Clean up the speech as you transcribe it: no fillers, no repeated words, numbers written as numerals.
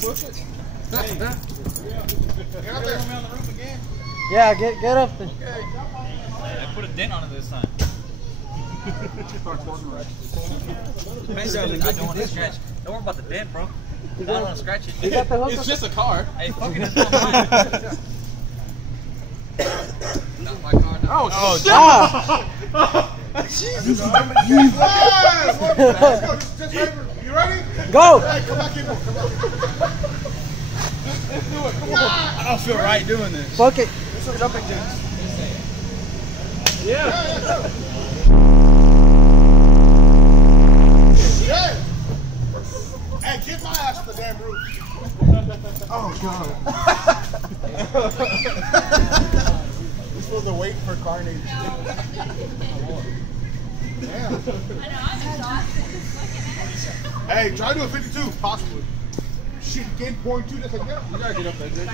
push it. Hey. Get up there. On the roof again. Yeah, get up there. Okay. I put a dent on it this time. Basically, I don't want to scratch. Don't worry about the dent, bro. I don't want to scratch it. You got the hook? It's just a car. Hey, fucking it's not mine. Not my car. No. Oh, shit. Jesus. You ready? Go. Hey, come back in. Come back in. Let's do it. Come on. I don't feel right doing this. Fuck it. It's a jumping jacks. Yeah. Yeah. Hey, get my ass to the damn roof. Oh, God. We're supposed to wait for carnage. Damn. Hey, try to do a 52, possibly. Shit, game point 2. That's like, yeah. You gotta get up there, Jake.